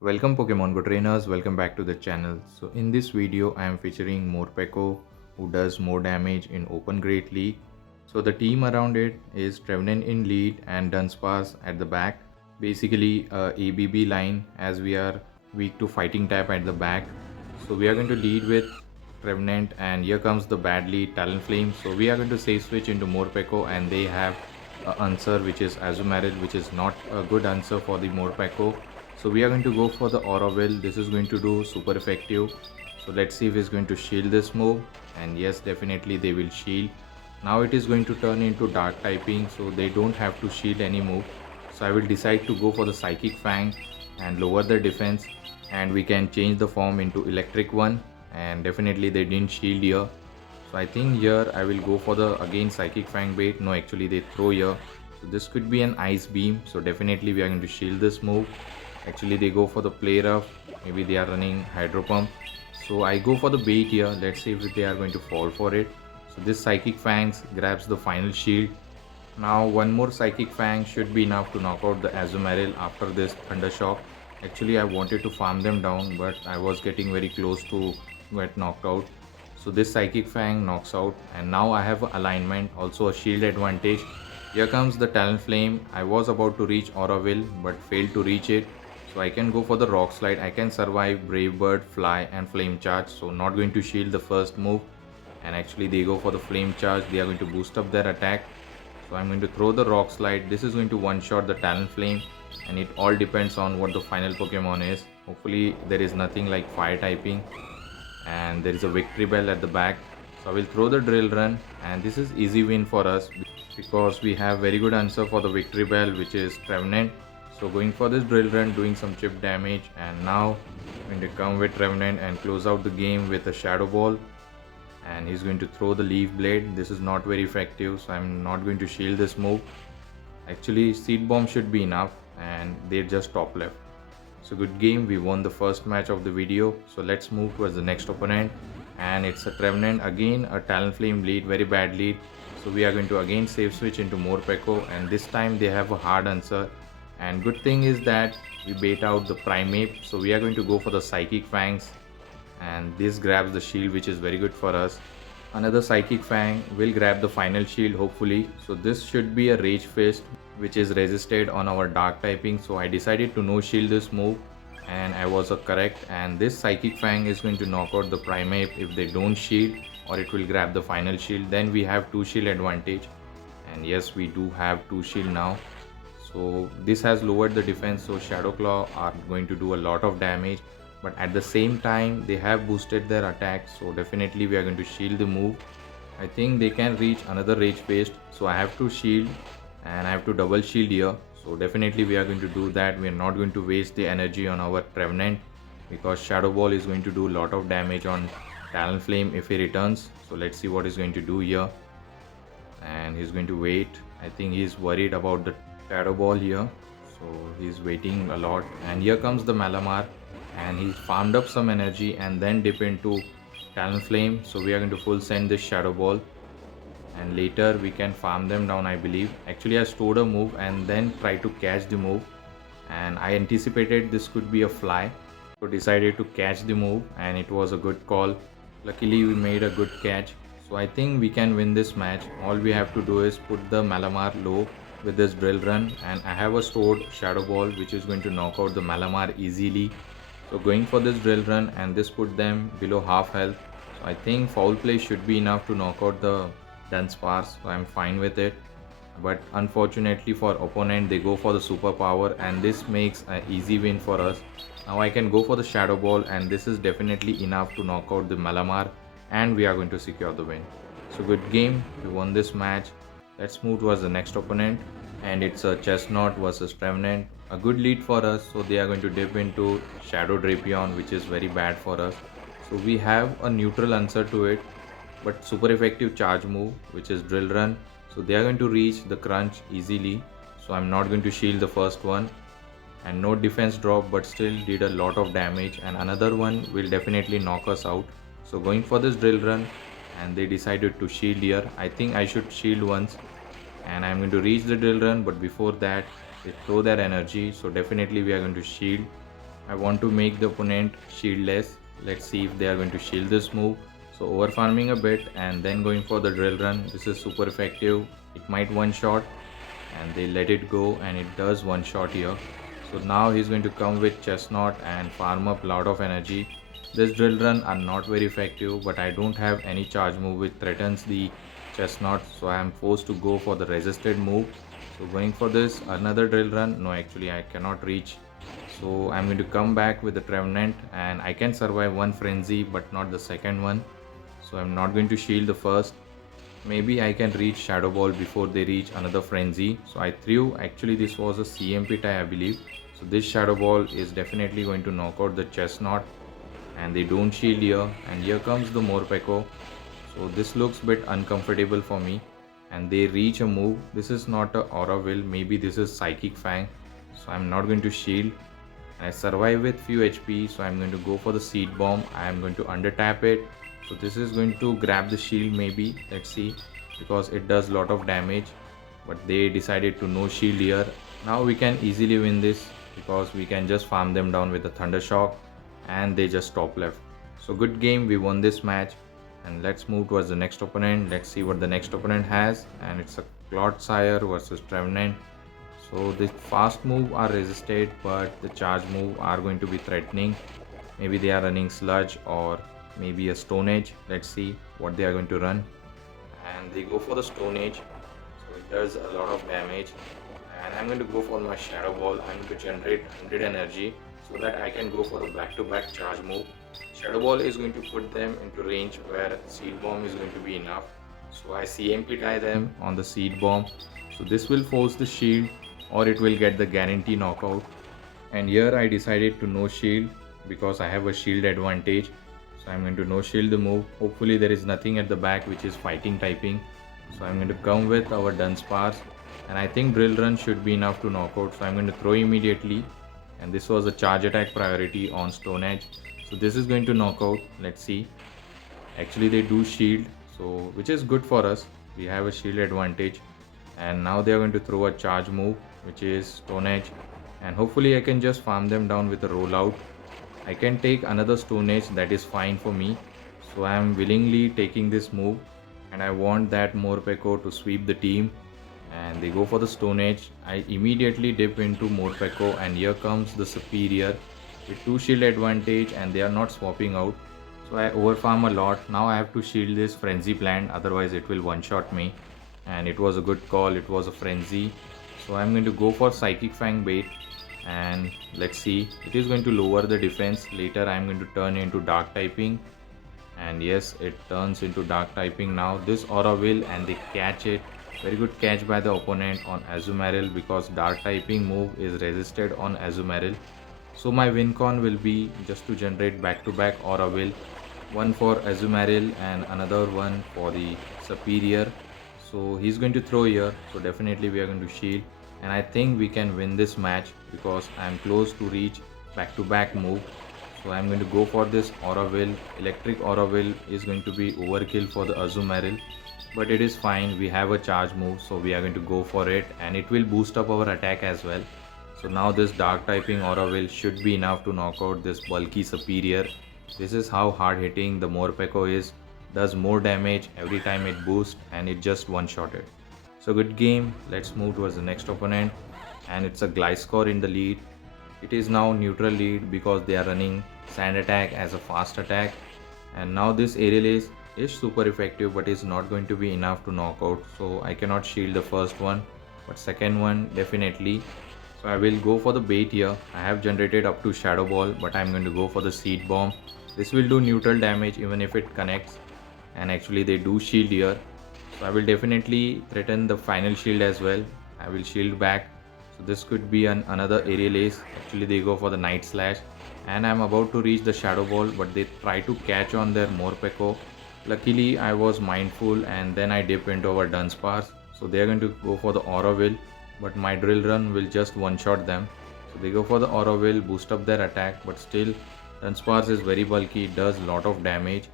Welcome Pokemon Go trainers, welcome back to the channel. So in this video I am featuring Morpeko, who does more damage in Open Great League. So the team around it is Trevenant in lead and Dunsparce at the back. Basically a ABB line as we are weak to fighting type at the back. So we are going to lead with Trevenant and here comes the bad lead Talonflame. So we are going to safe switch into Morpeko and they have an answer which is Azumarill, which is not a good answer for the Morpeko. So we are going to go for the Aura Will. This is going to do super effective. So let's see if it's going to shield this move. And yes, definitely they will shield. Now it is going to turn into dark typing, so they don't have to shield any move. So I will decide to go for the Psychic Fang and lower the defense, and we can change the form into electric one, and definitely they didn't shield here. So I think here I will go for the again Psychic Fang bait. No, actually they throw here. So this could be an Ice Beam. So definitely we are going to shield this move. Actually they go for the Play Rough. Maybe they are running Hydro Pump. So I go for the bait here. Let's see if they are going to fall for it. So this Psychic Fangs grabs the final shield. Now one more Psychic Fang should be enough to knock out the Azumarill after this Thunder Shock. Actually I wanted to farm them down, but I was getting very close to get knocked out. So this Psychic Fang knocks out, and now I have alignment, also a shield advantage. Here comes the Talonflame. I was about to reach Aura Will but failed to reach it. So I can go for the Rock Slide. I can survive Brave Bird, Fly and Flame Charge. So not going to shield the first move. And actually they go for the Flame Charge. They are going to boost up their attack. So I'm going to throw the Rock Slide. This is going to one-shot the Talonflame. And it all depends on what the final Pokemon is. Hopefully there is nothing like Fire typing. And there is a Victory Bell at the back. So I will throw the Drill Run. And this is easy win for us, because we have very good answer for the Victory Bell, which is Trevenant. So going for this Drill Run, doing some chip damage, and now going to come with Trevenant and close out the game with a Shadow Ball. And he's going to throw the Leaf Blade. This is not very effective, so I'm not going to shield this move. Actually Seed Bomb should be enough, and they're just top left. So good game, we won the first match of the video. So let's move towards the next opponent, and it's a Trevenant again, a Talonflame lead, very bad lead. So we are going to again safe switch into Morpeko, and this time they have a hard answer. And good thing is that we bait out the Primape. So we are going to go for the Psychic Fangs, and this grabs the shield, which is very good for us. Another Psychic Fang will grab the final shield hopefully. So this should be a Rage Fist, which is resisted on our dark typing. So I decided to no shield this move, and I was correct. And this Psychic Fang is going to knock out the Primape if they don't shield, or it will grab the final shield. Then we have 2 shield advantage, and yes, we do have 2 shield now. So this has lowered the defense, so Shadow Claw are going to do a lot of damage, but at the same time they have boosted their attack. So definitely we are going to shield the move. I think they can reach another Rage Paste, so I have to shield, and I have to double shield here. So definitely we are going to do that. We are not going to waste the energy on our Trevenant, because Shadow Ball is going to do a lot of damage on Talonflame if he returns. So let's see what he's going to do here. And he's going to wait. I think he's worried about the Shadow Ball here, so he's waiting a lot. And here comes the Malamar, and he farmed up some energy and then dip into Talonflame. So we are going to full send this Shadow Ball, and later we can farm them down, I believe. Actually I stored a move and then tried to catch the move, and I anticipated this could be a Fly, so decided to catch the move, and it was a good call. Luckily we made a good catch. So I think we can win this match. All we have to do is put the Malamar low with this Drill Run, and I have a stored Shadow Ball which is going to knock out the Malamar easily. So going for this Drill Run, and this put them below half health. So I think Foul Play should be enough to knock out the Dunsparce, so I'm fine with it. But unfortunately for opponent, they go for the Superpower, and this makes an easy win for us. Now I can go for the Shadow Ball, and this is definitely enough to knock out the Malamar, and we are going to secure the win. So good game, we won this match. Let's move towards the next opponent, and it's a Chesnaught versus Trevenant. A good lead for us, so they are going to dip into Shadow Drapion, which is very bad for us. So we have a neutral answer to it, but super effective charge move, which is Drill Run. So they are going to reach the Crunch easily, so I'm not going to shield the first one. And no defense drop, but still did a lot of damage, and another one will definitely knock us out. So going for this Drill Run, and they decided to shield here. I think I should shield once, and I'm going to reach the Drill Run, but before that they throw their energy. So definitely we are going to shield, I want to make the opponent shieldless. Let's see if they are going to shield this move. So over farming a bit and then going for the drill run. This is super effective. It might one shot and they let it go and it does one shot here. So now he's going to come with Chesnaught and farm up lot of energy. This drill run are not very effective, but I don't have any charge move which threatens the Chesnaught, so I am forced to go for the resisted move. So going for this another drill run. No, actually I cannot reach. So I'm going to come back with the Trevenant and I can survive one frenzy but not the second one. So I'm not going to shield the first. Maybe I can reach Shadow Ball before they reach another frenzy. So I threw, actually this was a CMP tie I believe. So this Shadow Ball is definitely going to knock out the Chesnaught and they don't shield here, and here comes the Morpeko. So this looks bit uncomfortable for me and they reach a move. This is not a Aura Will, maybe this is Psychic Fang. So I'm not going to shield. I survive with few HP, so I'm going to go for the Seed Bomb. I am going to under tap it. So this is going to grab the shield maybe. Let's see, because it does lot of damage. But they decided to no shield here. Now we can easily win this because we can just farm them down with a Thunder Shock and they just top left. So good game, we won this match. And let's move towards the next opponent. Let's see what the next opponent has. And it's a Clodsire versus Trevenant. So the fast move are resisted, but the charge move are going to be threatening. Maybe they are running Sludge or maybe a Stone Edge. Let's see what they are going to run. And they go for the Stone Edge. So it does a lot of damage. And I'm going to go for my Shadow Ball. I'm going to generate 100 energy so that I can go for a back-to-back charge move. Shadow Ball is going to put them into range where Seed Bomb is going to be enough. So I CMP tie them on the Seed Bomb. So this will force the shield or it will get the guarantee knockout. And here I decided to no shield because I have a shield advantage. So I'm going to no shield the move. Hopefully there is nothing at the back which is fighting typing. So I'm going to come with our Dunsparce. And I think Drill Run should be enough to knock out. So I'm going to throw immediately. And this was a charge attack priority on Stone Edge. So this is going to knock out. Let's see. Actually they do shield. So which is good for us. We have a shield advantage. And now they are going to throw a charge move, which is Stone Edge. And hopefully I can just farm them down with a rollout. I can take another Stone Edge, that is fine for me. So I am willingly taking this move. And I want that Morpeko to sweep the team. And they go for the Stone Edge. I immediately dip into Morpeko and here comes the Superior with 2 shield advantage and they are not swapping out. So I overfarm a lot. Now I have to shield this Frenzy Plant, otherwise it will one-shot me. And it was a good call, it was a Frenzy. So I'm going to go for Psychic Fang bait and let's see. It is going to lower the defense. Later I'm going to turn into Dark typing. And yes, it turns into Dark typing now. This Aura Will and they catch it. Very good catch by the opponent on Azumarill because Dark typing move is resisted on Azumarill. So my win con will be just to generate back-to-back Aura Will. One for Azumarill and another one for the Superior. So he's going to throw here. So definitely we are going to shield. And I think we can win this match because I am close to reach back-to-back move. So I'm going to go for this Aura Will. Electric Aura Will is going to be overkill for the Azumarill. But it is fine, we have a charge move, so we are going to go for it and it will boost up our attack as well. So now this Dark typing Aura Will should be enough to knock out this bulky Superior. This is how hard hitting the Morpeko is. Does more damage every time it boosts and it just one-shotted. So good game, let's move towards the next opponent and it's a Gliscor in the lead. It is now neutral lead because they are running Sand Attack as a fast attack. And now this Aerial Ace is super effective but is not going to be enough to knock out. So I cannot shield the first one, but second one definitely. So I will go for the bait here. I have generated up to Shadow Ball, but I'm going to go for the Seed Bomb. This will do neutral damage even if it connects. And actually they do shield here. So I will definitely threaten the final shield as well. I will shield back. So this could be another Aerial Ace. Actually they go for the Night Slash. And I'm about to reach the Shadow Ball, but they try to catch on their Morpeko. Luckily I was mindful and then I dip into our Dunsparce. So they are going to go for the Aura Will, but my Drill Run will just one-shot them. So they go for the Aura Will, boost up their attack, but still Dunsparce is very bulky, it does lot of damage.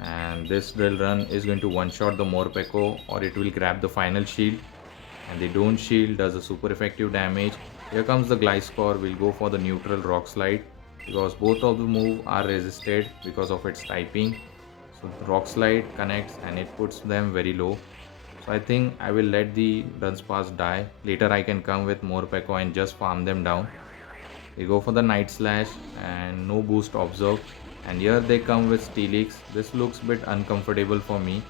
And this Drill Run is going to one-shot the Morpeko or it will grab the final shield. And they don't shield, does a super effective damage. Here comes the Gliscor, will go for the neutral Rock Slide. because both of the move are resisted because of its typing. So Rock Slide connects and it puts them very low. So I think I will let the Dunsparce die. Later I can come with Morpeko and just farm them down. They go for the Night Slash and no boost observed. And here they come with Steelix. This looks a bit uncomfortable for me.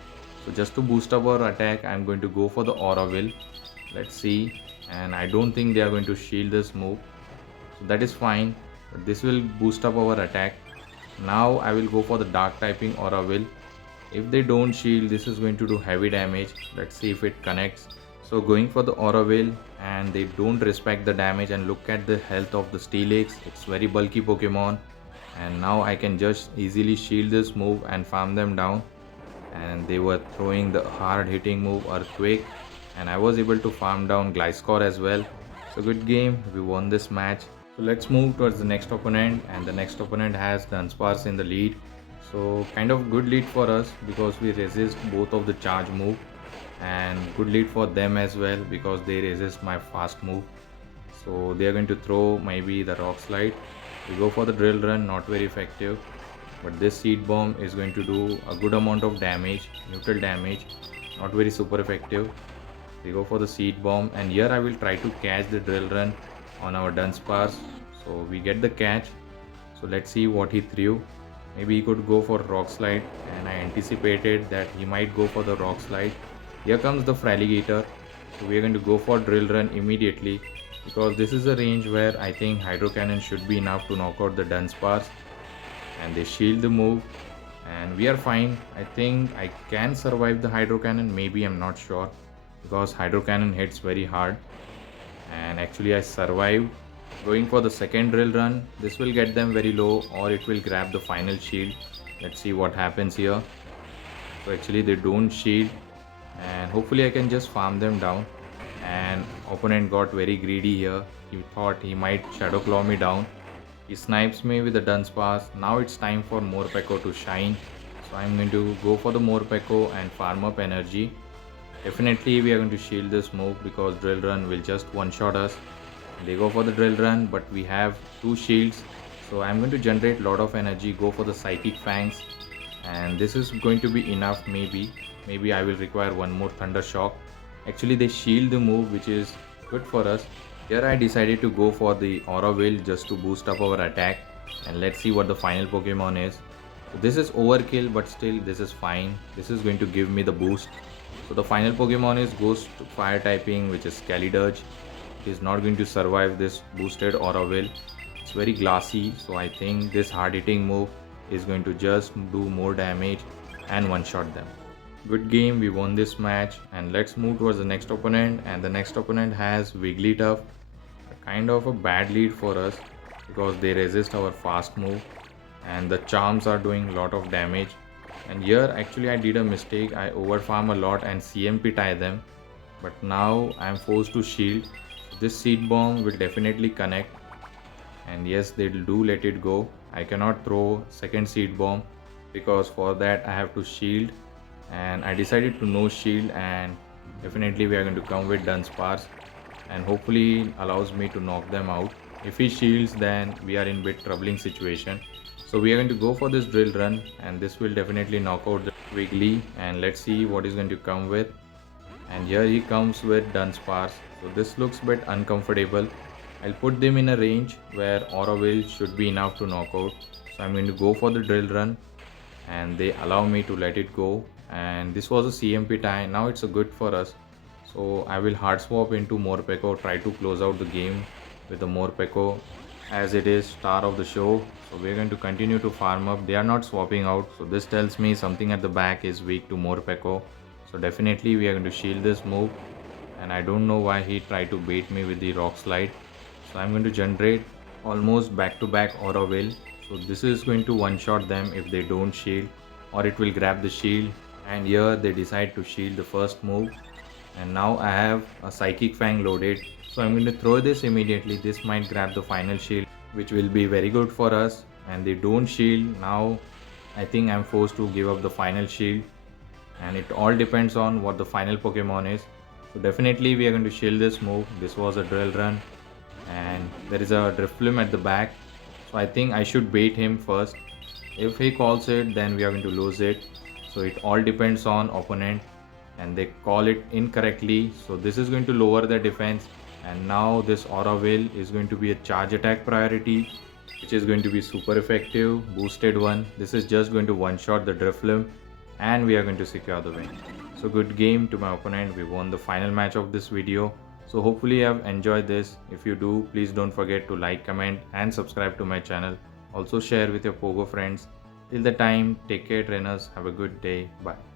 So just to boost up our attack, I'm going to go for the Aura Will. Let's see. And I don't think they are going to shield this move. So that is fine. But this will boost up our attack. Now I will go for the Dark typing Aura Will. If they don't shield, this is going to do heavy damage. Let's see if it connects. So going for the Aura Veil, and they don't respect the damage, and look at the health of the Steelix. It's very bulky Pokemon, and now I can just easily shield this move and farm them down. And they were throwing the hard hitting move Earthquake, and I was able to farm down Gliscor as well. So good game, we won this match. So let's move towards the next opponent, and the next opponent has Dunsparce in the lead. So kind of good lead for us because we resist both of the charge move, and good lead for them as well because they resist my fast move. So they are going to throw maybe the Rock Slide. We go for the Drill Run, not very effective, but this Seed Bomb is going to do a good amount of damage, neutral damage, not very super effective. We go for the Seed Bomb, and here I will try to catch the Drill Run on our Dunsparce. So we get the catch. So let's see what he threw. Maybe he could go for Rock Slide, and I anticipated that he might go for the Rock Slide. Here comes the Fraligator. So we are going to go for Drill Run immediately because this is a range where I think Hydro Cannon should be enough to knock out the Dunsparce. And they shield the move, and we are fine. I think I can survive the Hydro Cannon. Maybe, I'm not sure, because Hydro Cannon hits very hard. And actually I survived. Going for the second Drill Run, this will get them very low, or it will grab the final shield. Let's see what happens here. So actually they don't shield, and hopefully I can just farm them down. And opponent got very greedy here. He thought he might Shadow Claw me down. He snipes me with the Dunsparce. Now it's time for Morpeko to shine. So I'm going to go for the Morpeko and farm up energy. Definitely we are going to shield this move because Drill Run will just one-shot us. They go for the Drill Run, but we have 2 shields. So I'm going to generate a lot of energy, go for the Psychic Fangs. And this is going to be enough maybe. Maybe I will require one more Thunder Shock. Actually they shield the move, which is good for us. Here I decided to go for the Aura Veil just to boost up our attack. And let's see what the final Pokemon is. So this is overkill, but still this is fine. This is going to give me the boost. So the final Pokemon is Ghost Fire typing, which is Scalidurge. It is not going to survive this boosted Aura Veil. It's very glassy, so I think this hard hitting move is going to just do more damage and one-shot them. Good game, we won this match, and let's move towards the next opponent. And the next opponent has Wigglytuff. Kind of a bad lead for us because they resist our fast move, and the charms are doing a lot of damage. And here actually I did a mistake. I overfarm a lot and CMP tie them, but now I am forced to shield. This Seed Bomb will definitely connect, and yes, they do let it go. I cannot throw second Seed Bomb because for that I have to shield, and I decided to no shield, and definitely we are going to come with Dunsparce, and hopefully allows me to knock them out. If he shields, then we are in bit troubling situation. So we are going to go for this Drill Run, and this will definitely knock out the Wiggly, and let's see what is going to come with. And here he comes with Dunsparce. So this looks a bit uncomfortable. I'll put them in a range where Aura Veil should be enough to knock out. So I'm going to go for the Drill Run, and they allow me to let it go. And this was a CMP tie. Now it's a good for us. So I will hard swap into Morpeko, try to close out the game with the Morpeko, as it is star of the show. So we're going to continue to farm up. They are not swapping out, so this tells me something at the back is weak to Morpeko. So definitely we are going to shield this move, and I don't know why he tried to bait me with the Rock Slide. So I'm going to generate almost back-to-back Aura Veil. So this is going to one-shot them if they don't shield, or it will grab the shield. And here they decide to shield the first move, and now I have a Psychic Fang loaded. So I'm going to throw this immediately. This might grab the final shield, which will be very good for us. And they don't shield. Now I think I'm forced to give up the final shield, and it all depends on what the final Pokemon is. So definitely we are going to shield this move. This was a Drill Run, and there is a Drifloon at the back. So I think I should bait him first. If he calls it, then we are going to lose it. So it all depends on opponent, and they call it incorrectly. So this is going to lower the defense, and now this Aura Veil is going to be a charge attack priority, which is going to be super effective, boosted one. This is just going to one-shot the Drifloon, and we are going to secure the win. So good game to my opponent. We won the final match of this video. So hopefully you have enjoyed this. If you do, please don't forget to like, comment and subscribe to my channel. Also share with your Pogo friends. Till the time, take care trainers. Have a good day. Bye.